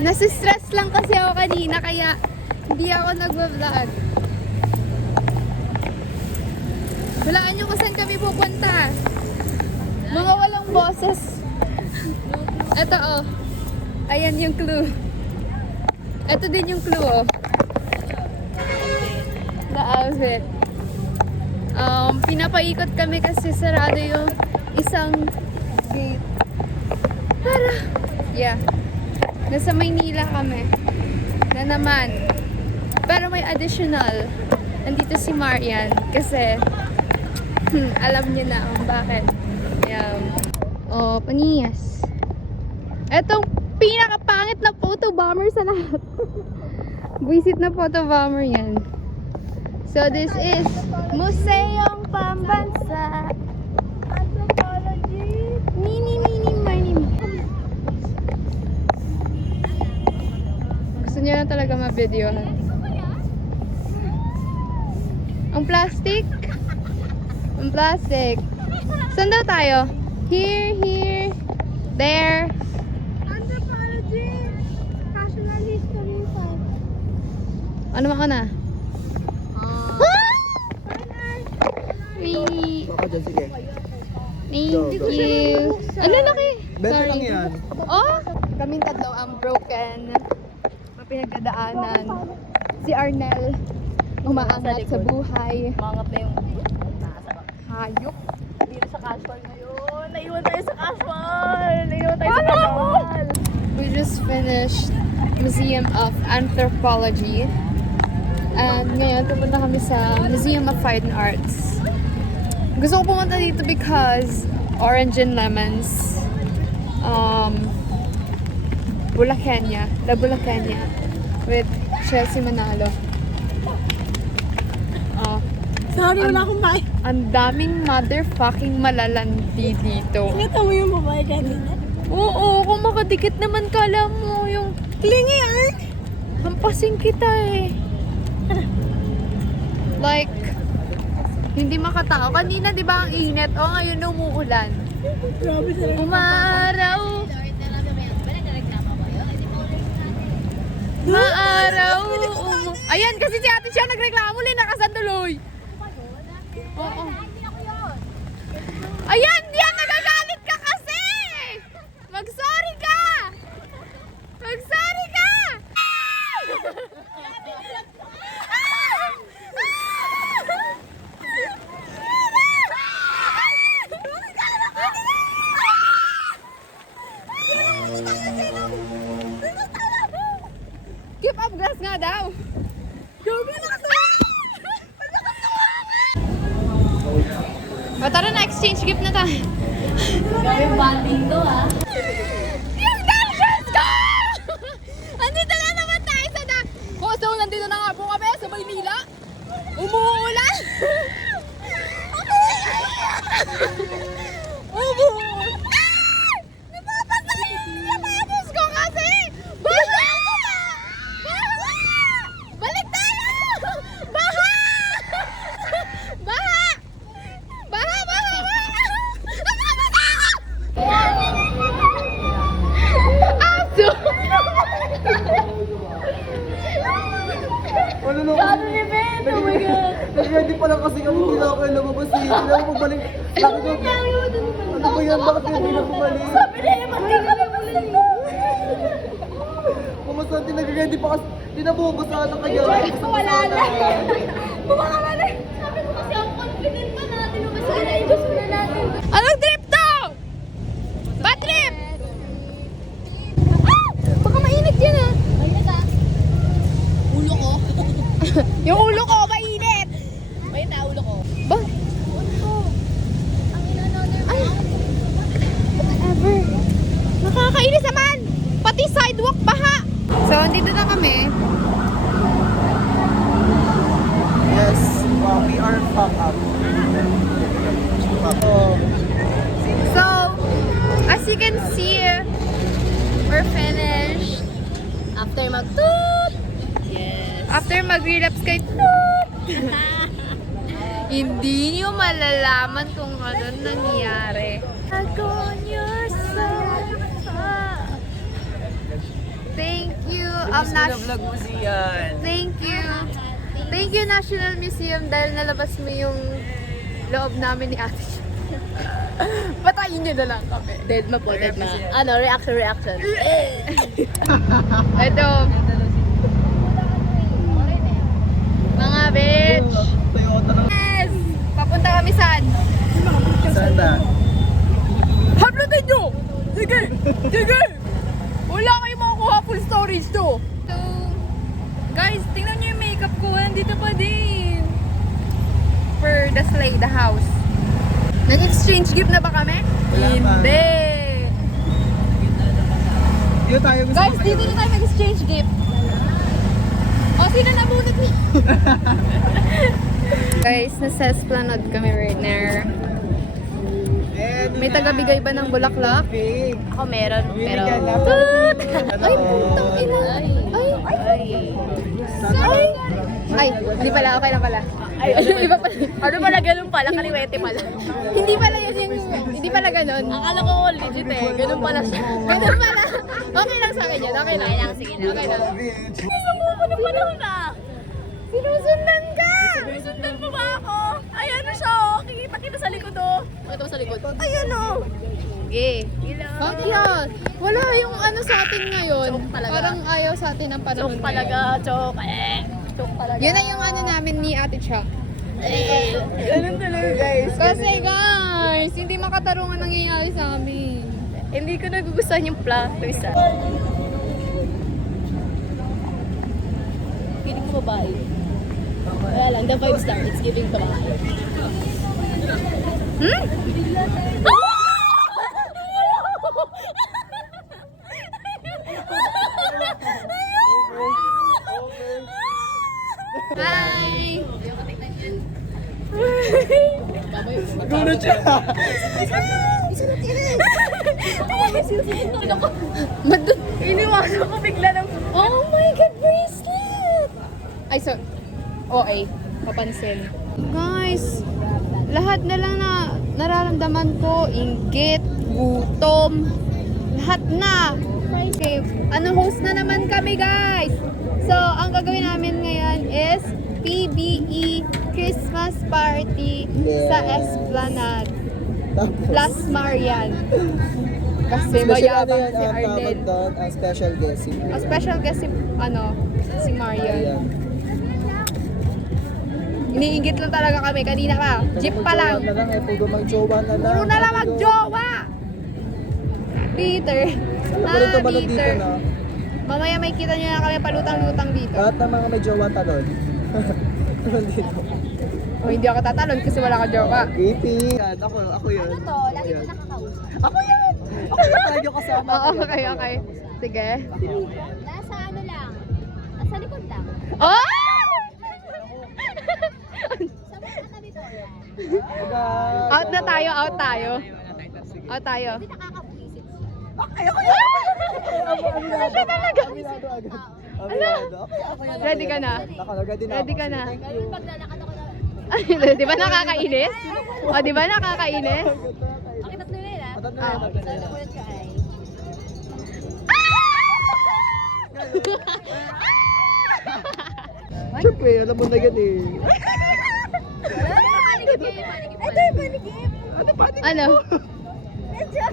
Nasistress lang kasi ako kanina kaya hindi ako nagbablog. Walaan nyo kung saan kami pupunta. Mga walang boses. Ito oh. Ayan yung clue. Ito din yung clue oh. The outfit. Pinapaikot kami kasi sarado yung isang gate. Para, yeah. Nasa Maynila kami. Na naman. Pero may additional. Nandito si Marian. Kasi, alam niyo na kung bakit. Ayan. Oh, paniyas. Etong pinakapangit na photo bomber sa lahat. Buisit na photo bomber yan. So, this is Museong Pambansa. Anthropology. Gusto niya na talaga ma-videohan. Ang plastic. Ang plastic. Saan daw tayo? Here, here, there. Anthropology. National History Site. Ano ba ka na? Baka dyan, sige. Thank you. Ano laki? Bente lang yan. Oh, kaming tatlo ang broken na pinagdadaanan. Si Arnel, umaangat sa buhay. Mga pa yung Hayop. dito sa casual ngayon. Naiwan tayo sa casual. Naiwan tayo sa casual. We just finished Museum of Anthropology. And ngayon, pupunta kami sa Museum of Fine Arts. Gusto ko pumunta dito because Orange and Lemons. Bulacannia. La Bulacannia. With Chelsea Manalo. Sorry, wala akong mic. Ang daming motherfucking malalandi dito. Nakita mo yung babae kanina? Oo, kung makadikit naman kala mo yung Klingi ay! hampasin kita eh. Like, hindi makatao. Kanina di ba ang init? O ngayon umuulan. Grabe sila. Umaraw. Maaraw. Ayan, kasi si ate siya nagreklamo ulit. Nakasanduloy. Oo. Ayan, diyan nagagalit ka kasi. Mag-sorry ka. Mag-sorry ka. Keep up glass nga daw. Grabe, nakatawa! O tara na, exchange gift na tayo. Grabe bonding to ah. Yung dashes ko! Andito na naman tayo sa so, nandito na nga po kami sa Maynila. Umuulan! Umuulan! Ah! Napapasaya yung kamanos ko kasi! Baha! Baha! Balik tayo! Baha! Baha! Baha! Baha! Aso! Ano na? Ano ni Ben? Oh my God! Nag-ready pa lang kasi kami, hindi na ako yung lumabas eh. Hindi na ako magbalik. Sabi ko, ano ba yan? Bakit hindi na bumalik? Sabi na yung mati ka na Pumasante, nag-ready pa kasi. Hindi na bumabasa na kaya. Wala na. Bumaka na. Sabi ko kasi ang confident pa natin. Kasi ay gusto na natin. Anong trip to? Bad trip! Ah! Baka mainit yan ah. Ayun ah. Ulo ko. Yung ulo ko, mainit! May ulo ko. Ba? Ang inanother Ay! Whatever. Nakakainis naman! Pati sidewalk baha! So, andito na kami. Yes, we are fuck up. So, as you can see, we're finished. After mag-toot. Yes. After mag-relapse kay Toot! Hindi nyo malalaman kung ano nangyari. Ako on your sofa. Thank vlog mo siyan. Thank you. Thank you, National Museum, dahil nalabas mo yung loob namin ni ate. Patayin niyo na lang kami. Dead ma po, dead ma. Ano, reaction. Ito. Mga bitch. Toyota lang. Yes! Papunta kami saan? Saan na? Hablutin nyo! Sige! Sige! Wala kayong makukuha full storage to. So, guys, tingnan nyo yung makeup ko. Nandito pa din. For the sleigh, the house. Nag-exchange gift na ba kami? Wala pa. Hindi. Dito tayo gusto Guys, dito na tayo mag-exchange gift. O, sino nabunot niya? Guys, nasa Esplanade kami right now. May tagabigay ba ng bulaklak? Ako meron, pero... Ay, putang ina. Ay, hindi pala. Okay na pala. Ay, Iba pala. ano pala ganun pala? Kaliwete pala. Hindi pala yun yung... Hindi pala ganun. Akala ko legit eh. Ganun pala siya. Ganun pala. Okay lang sa akin yun. Okay lang. Okay lang, sige lang. Okay lang. Ano pala na? Sinusundan ka! Sundan mo ba ako? Ay, ano siya oh. Kikita sa likod oh. Pakita mo sa likod. Ayan o. Sige. Ilang. Bakit? Wala yung ano sa atin ngayon. Joke talaga. Parang ayaw sa atin ang panahon Joke talaga. Joke. Joke talaga. Yun na yung ano namin ni Ate Cha. Ganun talaga guys. Kasi guys, hindi makatarungan nangyayari sa amin. Hindi ko nagugustuhan yung plot twist ah. Feeling ko babae. Wala lang, the vibes lang. It's giving babae. Hi! Gulo siya. Iniwasan ko bigla ng... Oh my God, bracelet! Ay, so, okay. Papansin. Guys, lahat na lang na nararamdaman ko, inggit, gutom, lahat na. Okay, ano host na naman kami guys. So, ang gagawin namin ngayon is PBE Christmas Party sa Esplanade Plus Marian. Kasi mayabang si Arnel. Ang special guest. Ang special guest si, si Marian. Iniinggit lang talaga kami kanina pa. Jeep pa lang. Na lang, puro mag-jowa na lang. Puro na lang mag-jowa! Peter. Puro tumalon dito Peter. na. Mamaya may kita niyo na kami palutang-lutang dito. Lahat ng mga may jowa talon. Talon dito. O hindi ako tatalon kasi wala ka jowa. Creepy. Ako yun. Ano to? Lagi ko nakakausap. Ako yan! Ako yan! Tayo kasama. Oo, okay, okay. Sige. Nasa ano lang. Nasa likod lang. Oh! Sabay na dito. Out na tayo, out tayo. Out tayo. Hindi nakakabuisit. Siya talaga. Aminado agad. Ala. Ako yan. Ready ka na? Ready na Ready ako. ka na? Ganun paglalakad ako na. Di ba nakakainis? O, di ba nakakainis? Okay, tatlo na yun ah. Tatlo na, tatlo na. Sa nakulat ka ay. Siyempre, alam mo na yan eh. Panikip kayo, panikip. Ito yung panikip. Ano pa? Ano? Medyo.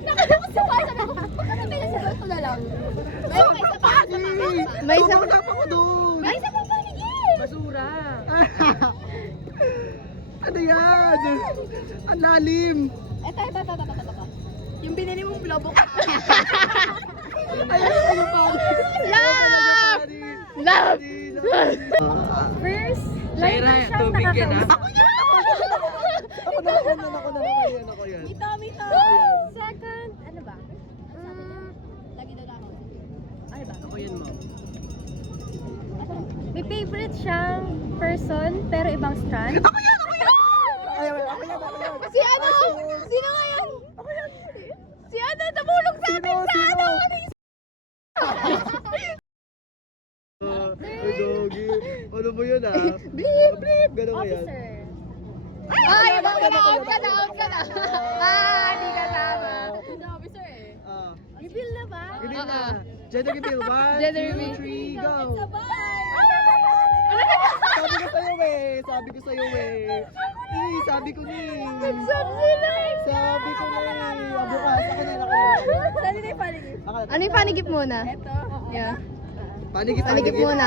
Nakalakas sa bahay. Sabi ko, baka may nasa ko na lang. Meron kayo sa bahay. May isa Wala pa ko doon. May isa pang panikip. Basura. Ano yan? Ang lalim. Ito. Yung binili mong globo. Ano pa? Love! Love! First, light na siyang nakakausap. Ako na yan. Mito. Second, ano ba? Lagi daw ako. Ano ba? Ako yan mo. May favorite siyang person, pero ibang strand. Ako yan. Si ano? Sino nga yan? Si ano? Tumulong sa atin sa ano? Ay, doggy. Ano ba yun ah? Blip, blip. Gano'n ba yan? Officer. Ay, out ka na. Ah, hindi ka tama. Hindi officer eh. Ah. Reveal na ba? Hindi Oo. na. Gender reveal. 1, Gender 2, reveal. 3, go. Sabay! Sabi ko sa'yo eh. Sabi ko ni. Sabi sila. Sabi ko ni. Bukas, ako na. Saan na yung paligid? Ano yung panigip muna? Ito. Yeah. Panigip, Panigip muna.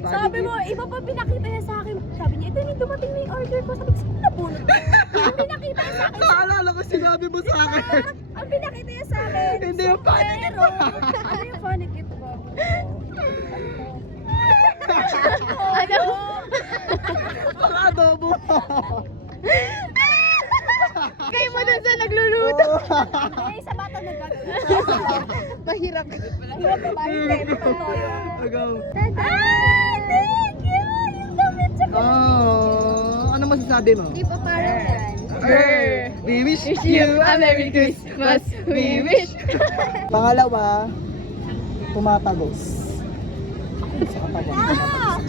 Sabi mo, iba pa pinakita niya sa akin. Sabi niya, ito yung dumating na yung order ko. Sabi ko, saan nabunot ko? Ang pinakita niya sa akin. Naalala ko sinabi mo sa akin. Ang pinakita niya sa akin. Hindi yung panigip. Ano yung paligid ko? Ano? Baka adobo. Kayo mo dun sa nagluluto. Eh, sa bata nagkagawa. Mahirap. Hirap na ba? Hindi. Totoo yun. Go. Ah, thank you! Yung damit sa Oh, ano masasabi mo? Di pa parang yan. We wish You a Merry Christmas. We wish. Pangalawa, tumatagos. Sa katawan.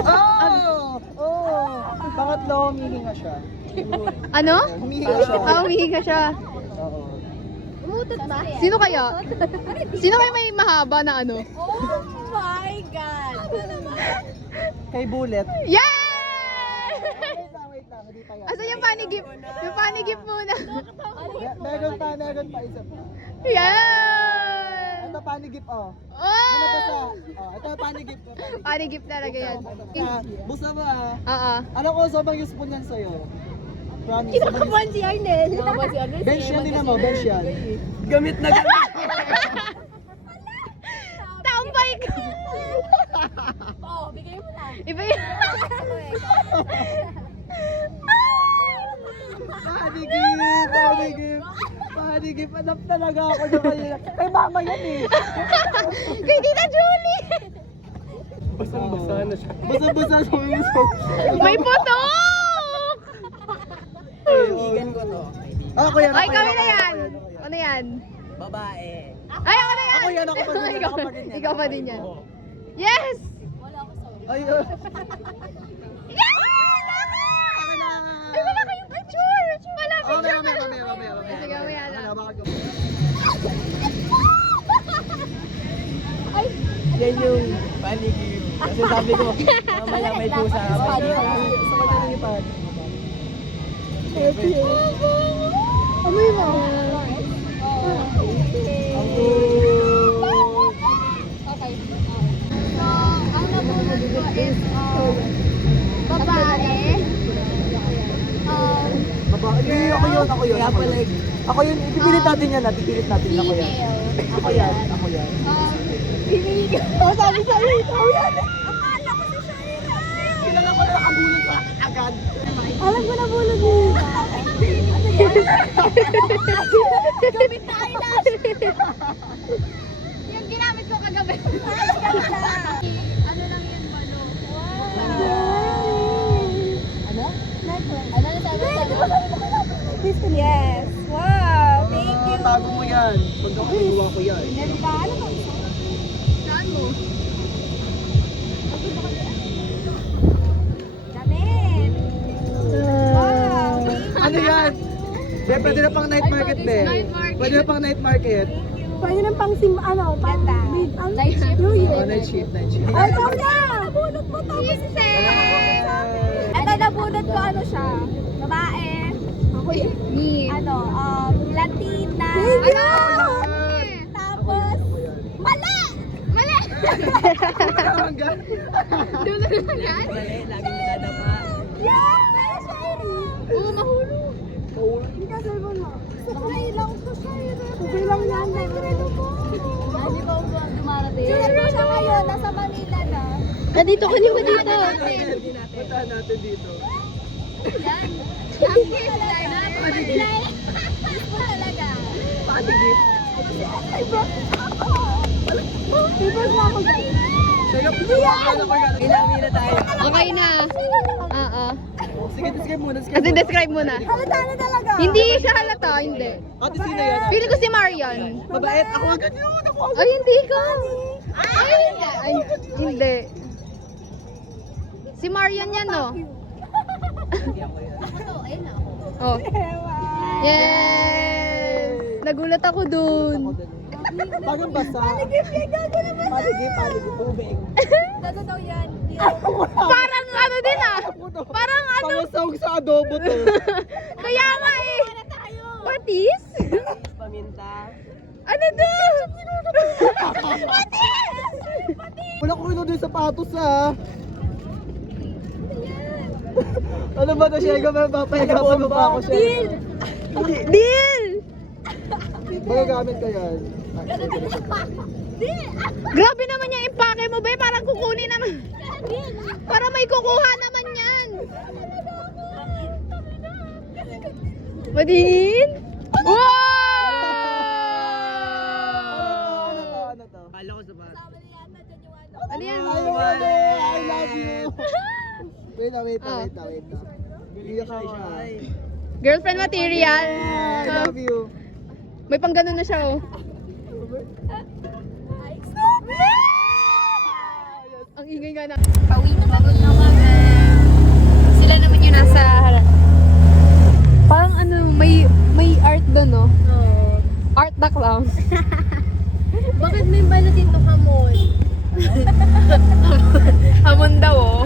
Oh! Pangatlo, humihinga siya. Ano? Humihinga siya. Umihinga siya. Oo. Umutot ba? Sino kaya? Sino kaya may mahaba na ano? Oh my God! Kay Bullet. Yeah! Wait lang, hindi pa yan. Asan yung panigip? Yung panigip muna. Meron pa, isa pa. Yan! Ito panigip, oh. Oh! Ano ba sa? Oh, ito panigip. Panigip talaga yan. Busa mo ah. Oo. Alam ko, sobrang useful yan sa'yo. Promise. Kinakabahan si Arnel. Bench yan din mo, bench yan. Gamit na gamit. Tambay ka! Oo, bigay mo na. Iba yun. Panigip. Anak talaga ako na kanina. Kay mama yan eh. Kay Tita Julie! Basang-basa na siya. Basang-basa sa umusok. May putok! Kaibigan ko to. Ako yan. Ay, kami na yan! Ano yan? Babae. Ay, ako na yan! Ako yan, ako pa din yan, Ikaw- ako pa din yan. Ikaw pa din yan. Yes! Ay, Yes! Ay, wala kayong picture! Wala picture! mamaya. Sige, mamaya na. Yan yung panigip. Kasi sabi ko, mamaya may pusa. Sa kanya nilipad. Amoy mo. Okay. So, ang nabunod ko is babae. Babae. Ako yun. Ako yun, ipipilit natin yan. Ipipilit natin. Ako yan. Female. Ako yan. Pili ka. Oh, sabi sa'yo, ikaw yan. Akala ko si Shaira. Kilala ko na nakabulot sa agad. Alam ko na bulog mo. Ano yan? Gamit na eyelash. Yung ginamit ko kagabi. Ano lang yan, Mano? Ano? Ano na sabi ko? Yes. Wow. Thank you. Tago mo yan. Pag ako kinuha ko yan. Ganda. Ano ba? Saan mo? Damit. Wow. Ano yan? Be, pwede na pang night market, be. Night market. Pwede na pang night market. Pwede na pang ganda. Night shift. Oh, night shift. Ay, ikaw na! Nabunot mo tapos si Sarah. Ito, nabunot ko ano siya. Babae. Ako yun. Me. Ano, Latina. Ano? Tapos, mali! Mali! Hanggang. Dulo lang yan? Laging nadadapa. Yeah! May Shaira. Oo, mahulog. Hindi ka cellphone mo. Sabay lang ko, Shaira. Sabay lang yan. Nagredo mo. Hindi pa ako dumarating. Sunod mo siya ngayon. Nasa Manila na. Nandito ka niyo dito. Puntahan natin dito. Yan. Active Manila. Gusto talaga. Patigip. Ay, bro. Ibig na ako guys. Sige, ano ko yan? Ilangi na tayo. Okay na. Oo. Sige, muna. Kasi describe mo na. Halata na talaga. Hindi siya halata, hindi. Ate, sino yan? Pili ko si Marian. Mabait. Ako agad yun. Ay, hindi ka. Ay, hindi. Si Marian yan, no? Ako to. Ayun na ako. Oh. Yes! Nagulat ako dun. Parang basa. Paligid, tubig. Dato daw yan. Parang ano din ah. Parang ano. Pamasawag sa adobo to. Kaya nga eh. Patis? Paminta. Ano daw? Wala ko rin yung sapatos ah. Ano ba ito siya? Papahigapan mo pa ako siya. Deal! Magagamit ka yan. Grabe naman yung impake mo, be. Parang kukunin naman. Para may kukuha naman yan. Madin? Wow! Ano to? Kala ko sapatos. Ano yan? I love you. Wait na. Iiyak ako ah. Girlfriend material. I love you. May pang ganun na siya, oh. Ang ingay nga na. Pagod na kami. Sila naman yung nasa harap. Parang ano, may art doon, no? Oo. Art the clown. Bakit may bala dito hamon? Hamon daw, oh.